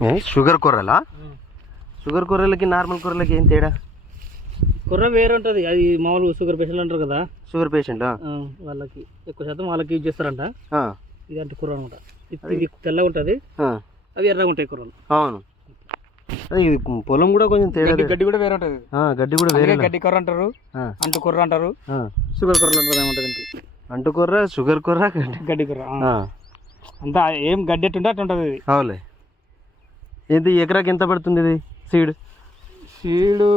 ఏ, sugar కూరలా sugar కూరలకి normal కూరలకి ఏం తేడా? కుర్ర వేరే ఉంటుంది అది మామూలు షుగర్ పేషెంట్ అంటారు కదా. Sugar patient? వాళ్ళకి ఎక్కువ శాతం వాళ్ళకి యూజ్ చేస్తారంట. ఇది అంటే కుర్ర అనమాట. ఇది తెల్లగా ఉంటుంది. అవి ఎర్రగా ఉంటాయి కుర్రలు. అవును. అదే ఇది పొలం కూడా కొంచెం తేడా గడ్డి కూడా వేరే ఉంటుంది ఆ, గడ్డి కూడా వేరే గడ్డి కుర్ర అంటారు అంటు కుర్ర అంటారు. షుగర్ కుర్రలు అంటారు ఏమంటుంది అంటు కూర షుగర్ కూర గడ్డి. గడ్డి కుర్ర ఆ. ఆ, అంతా ఏం గడ్డి ఎట్టుంటే అట్టు ఉంటుంది ఇది. అవులే ఏంటి ఎకరాకి ఎంత పడుతుంది ఇది? సీడ్? సీడు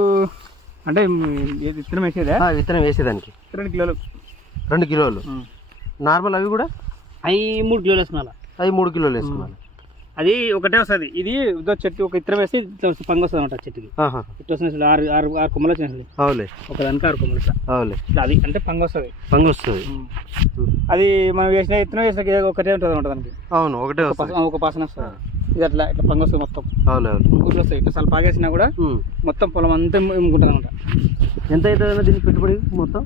అంటే ఇది విత్తనం వేసేదే? విత్తనం వేసేదానికి. రెండు కిలోలు. రెండు కిలోలు? నార్మల్ అవి కూడా? అవి మూడు కిలోలు వేసుకున్నా అవి మూడు కిలోలు వేసుకోవాలి అది ఒకటే వస్తుంది. ఇది ఇదో చెట్టు ఒక ఇత్తనం వేస్తే ఇట్లా పంగు వస్తుంది అనమాట చెట్టుకి. ఇట్లా వస్తుంది అసలు ఆరు ఆరు ఆరు కొమ్మలు వచ్చినాయి అవులే ఒక దానికి ఆరు కొమ్మలు అవులే అది అంటే పంగు వస్తుంది. పంగు వస్తుంది. అది మనం వేసిన ఇత్తనం వేసిన ఒకటే ఉంటుంది అనమాట దానికి. అవును ఒకటే ఒక పాసన వస్తుంది. ఇది అట్లా ఇట్లా పంగు వస్తుంది మొత్తం. ఊర్లో వస్తాయి ఇట్లా అసలు పాగేసినా కూడా. మొత్తం పొలం అంతా ఇమ్ముకుంటుంది అనమాట. ఎంత అవుతుందన్న దీనికి పెట్టుబడి మొత్తం?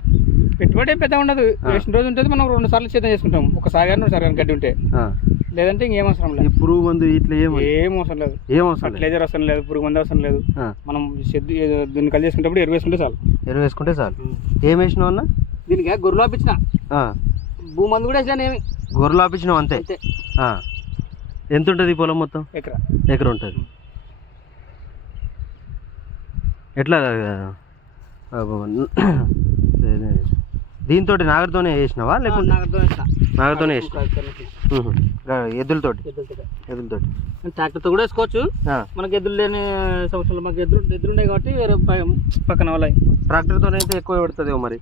పెట్టుబడి ఏం పెద్ద ఉండదు. వేసిన రోజు ఉంటుంది మనం రెండు సార్లు సిద్ధం చేసుకుంటాం ఒకసారి కానీ రెండు సార్లు కానీ గడ్డి ఉంటే. లేదంటే ఇంకేం అవసరం లేదు. పురుగు మందు ఇట్లా ఏం ఏం అవసరం లేదు. ఏం అవసరం లేదు. ఫర్టిలైజర్ అవసరం లేదు పురుగు మందు అవసరం లేదు. మనం షెడ్ దీన్ని కలిసి చేసుకునేటప్పుడు ఎరువు వేసుకుంటే చాలు. ఎరువు వేసుకుంటే చాలు. ఏం వేసినావు అన్న? దీనికి గొర్రెలు ఆపించిన. ఆ, భూ మందు కూడా వేసినా ఏమి. గొర్రెలు ఆపించినావు అంతే. అంతే. ఎంత ఉంటుంది ఈ పొలం మొత్తం? ఎకరా. ఎకరం ఉంటుంది. ఎట్లా దీంతో నాగరితోనే వేసినావా లేకుంటే? నాగరితోనే వేసిన ఎద్దులతోటి? ఎద్దులతోటి. ట్రాక్టర్తో కూడా వేసుకోవచ్చు. మనకి ఎద్దులు లేని సంవత్సరాలు మాకు ఎద్దులు ఎద్దులు ఉన్నాయి కాబట్టి వేరే పక్కన వాళ్ళ ట్రాక్టర్తోనే అయితే ఎక్కువ పెడుతుంది మరి?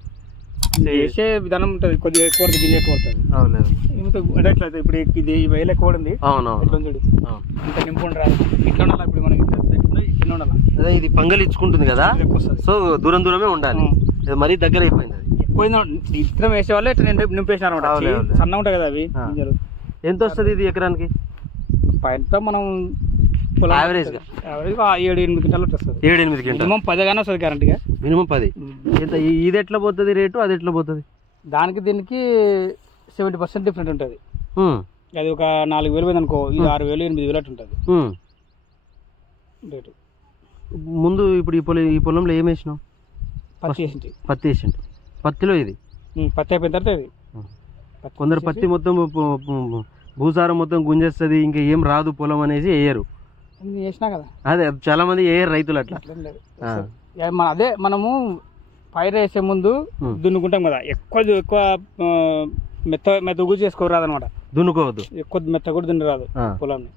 వేసే విధానం ఉంటుంది కొద్దిగా ఎక్కువ గింజ ఎక్కువ అవులేదు ఏమిటో అంటే ఎట్లా ఇప్పుడు ఇది వేలు ఎక్కువ పడింది. అవునవును ఎట్లా ఉంది చూడు. అవును. ఇంత నింపు రాదు ఇట్లా ఉండాలి? ఇప్పుడు మనకి ఇట్లా ఇట్లా ఇట్లా ఉండాలి? అదే ఇది పంగల్ ఇచ్చుకుంటుంది కదా సో దూరం దూరమే ఉండాలి. మరీ దగ్గర అయిపోయింది అది. ఎక్కువ ఇత్తనం వేసే వాళ్ళు ఇట్లా నింపి- నింపేసినారు అనమాట. సన్నగా ఉంటాయి కదా అవి. ఎంత వస్తుంది ఇది ఎకరానికి? పైన మనం Average గా? యావరేజ్ ఏడు ఎనిమిది గంటలు వస్తుంది. ఏడు ఎనిమిది గంటలు మినిమం పది కానీ వస్తుంది గ్యారంటీగా మినిమం పది. ఎంత? ఇది ఎట్లా పోతుంది రేటు? అది ఎట్లా పోతుంది? దానికి దీనికి సెవెంటీ పర్సెంట్ డిఫరెంట్ ఉంటుంది. అది ఒక నాలుగు వేలు పోయింది అనుకో ఇది ఆరు వేలు ఎనిమిది వేలు అట్టు ఉంటుంది. రేటు. ముందు ఇప్పుడు ఈ పొలం ఈ పొలంలో ఏం వేసినావు? పత్తి వేసింటి. పత్తి వేసిండు పత్తిలో ఇది? పత్తి అయిపోయిన తర్వాత ఇది. కొందరు పత్తి మొత్తం భూసారం మొత్తం గుంజేస్తుంది ఇంకా ఏం రాదు పొలం అనేసి వేయరు. చేసినా కదా. అదే చాలా మంది వేయరు రైతులు అట్లా. మన అదే మనము పైరు వేసే ముందు. దున్నుకుంటాం కదా. ఎక్కువ ఎక్కువ మెత్త మెత్త గురి చేసుకోరాదు అనమాట దున్నుకోవద్దు. ఎక్కువ మెత్త కూడా దున్నరాదు పొలాన్ని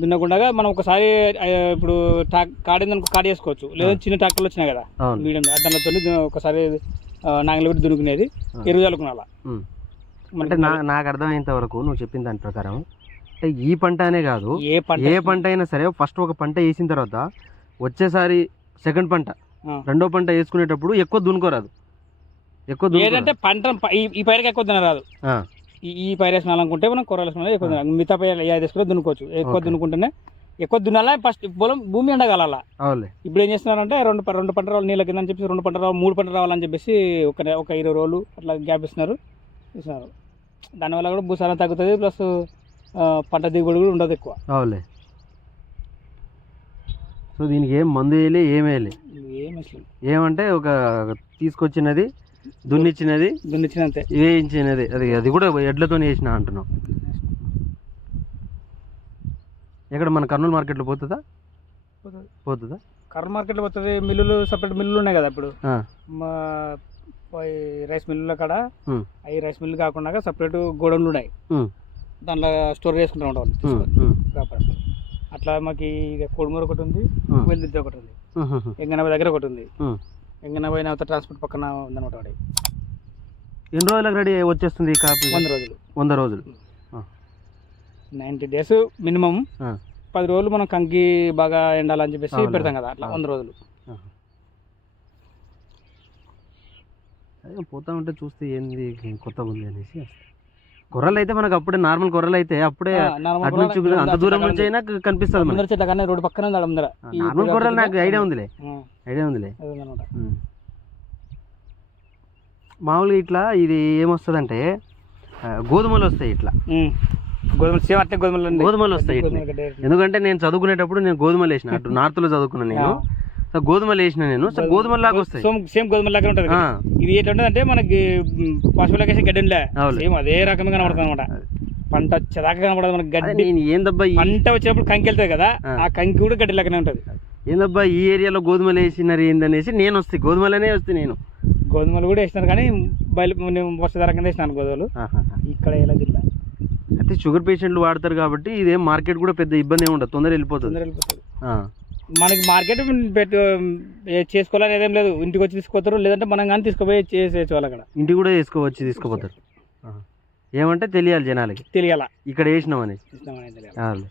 దున్నకుండా మనం ఒకసారి ఇప్పుడు కాడిందనుకో కాడి చేసుకోవచ్చు. లేదా చిన్న ట్రాక్టర్లు వచ్చినాయి కదా. మీడియం దానితో ఒకసారి నాగలు పెట్టి దున్నుకునేది. ఎరువు చల్లుకునాల ఉం. అంటే నాకు అర్థమైనంత వరకు నువ్వు చెప్పిన దాని ప్రకారం అంటే ఈ పంట అనే కాదు. ఏ పంట ఏ పంట అయినా సరే ఫస్ట్ ఒక పంట వేసిన తర్వాత వచ్చేసారి సెకండ్ పంట. రెండో పంట వేసుకునేటప్పుడు ఎక్కువ దున్నుకోరాదు. ఎక్కువ ఏంటంటే. పంట ఈ- ఈ పైరుకి ఎక్కువ దున్నరాదు. ఆ, ఈ పైరు వేసుకోవాలనుకుంటే మనం కూరలు వేసుకోవాలి ఎక్కువ. మిగతా పైరు ఏది దున్నుకోవచ్చు. ఎక్కువ. దున్నుకుంటేనే ఎక్కువ దున్నాలా ఫస్ట్ పొలం భూమి అవునులే. ఇప్పుడు ఏం చేస్తున్నారంటే రెండు రెండు పంట రావాలి నీళ్ళ కింద అని చెప్పేసి రెండు పంట రావాలి మూడు పంట రావాలని చెప్పేసి ఒక ఒక ఇరవై రోజులు అట్లా గ్యాప్ ఇస్తున్నారు. ఇస్తున్నారు. దానివల్ల కూడా భూసారం తగ్గుతుంది ప్లస్ పంట దిగుబడి కూడా ఉండదు ఎక్కువ. అవునులే. సో దీనికి ఏం మందు వేయలే ఏం వేయలే. ఏం అసలు. ఏమంటే ఒక తీసుకొచ్చినది దున్నిచ్చినది దున్నిచ్చినంతే. వేయించినది. అది అది కూడా ఎడ్లతో వేసిన అంటున్నావు. ఎక్కడ మన కర్నూలు మార్కెట్లో పోతుందా? పోతుందా. కర్ర మార్కెట్లో పోతుంది మిల్లులు సపరేట్ మిల్లులు ఉన్నాయి కదా ఇప్పుడు. మా రైస్ మిల్లుల కాడ. అవి రైస్ మిల్లు కాకుండా సపరేట్ గోడౌన్లు ఉన్నాయి. దాంట్లో స్టోర్ చేసుకుంటూ ఉంటాం వాళ్ళు ఉం, తీసుకొని ఉం, వ్యాపారస్తులు అట్లా మాకు ఇక కోడుమూరు ఒకటి ఉంది ఉం, వెల్దిద్ద ఒకటి ఉంది. ఎంగనబాయ్ దగ్గర ఒకటి ఉంది. ఎంగనబాయ్ నవత ట్రాన్స్పోర్ట్ పక్కన ఉందన్నమాట వాడి. ఎన్ని రోజులకు రెడీ వచ్చేస్తుంది ఈ కాపీ? వంద రోజులు. వంద రోజులు. Ninety days minimum. పది రోజులు మనం కంకి బాగా ఎండాలని చెప్పేసి. పెడతాం కదా అట్లా. వంద రోజులు. అదే పోతా ఉంటే చూస్తే ఏంది కొత్తగా ఉంది అనేసి కొర్రలు అయితే మనకు అప్పుడే నార్మల్ కొర్రలు అయితే అప్పుడే అటు నుంచి అంత దూరం నుంచి అయినా కనిపిస్తుంది ముందర మనకి. చెట్ల కానీ రోడ్డు పక్కన నార్మల్ కొర్రలు నాకు? ఐడియా ఉందిలే. ఐడియా ఉందిలే. మామూలుగా ఇట్లా ఇది ఏమొస్తుందంటే గోధుమలు వస్తాయి ఇట్లా. గోధుమలు సేమ్ అట్లే గోధుమలు వస్తాయి. ఎందుకంటే నేను చదువుకునేటప్పుడు నేను గోధుమలు వేసిన. అటు నార్త్లో చదువుకున్నాను నేను గోధుమలు వేసిన నేను. సో గోధుమల లాగా వస్తాయి. సేమ్ సేమ్ గోధుమల లాగా ఉంటుంది ఇది ఏంటంటే అంటే మనకి మ్, పశువులకి వేసే. సేమ్ అదే రకంగా కనబడుతుంది అనమాట పంట వచ్చేదాకా కనబడదు మనకి గడ్డి. నేను ఏందబ్బా ఈ పంట వచ్చినప్పుడు కంకి వెళ్తాయి కదా ఆ. కంకి కూడా గడ్డి లెక్కనే ఉంటుంది. ఏందబ్బా ఈ ఏరియాలో గోధుమలు వేసినారు ఏందనేసి నేను వస్తాయి. గోధుమలనే వస్తాయి నేను. గోధుమలు కూడా వేసినారు కానీ బయలు నేను వర్ష కింద వేసినాను గోధుమలు. ఇక్కడ ఇలా. జిల్లా అయితే షుగర్ పేషెంట్లు వాడతారు కాబట్టి ఇదేం మార్కెట్ కూడా పెద్ద ఇబ్బంది ఏమి ఉండదు. తొందరగా వెళ్ళిపోతుంది. తొందరగా వెళ్ళిపోతుంది. మనకి మార్కెట్ పెట్టు చేసుకోవాలని ఏదేం లేదు. ఇంటికి వచ్చి తీసుకొస్తారు లేదంటే మనం కానీ తీసుకుపోయి వాళ్ళు అక్కడ ఇంటికి కూడా వేసుకోవచ్చు తీసుకుపోతారు. ఏమంటే తెలియాలి జనాలకి. తెలియాల? ఇక్కడ వేసినామని. తెలియాలి.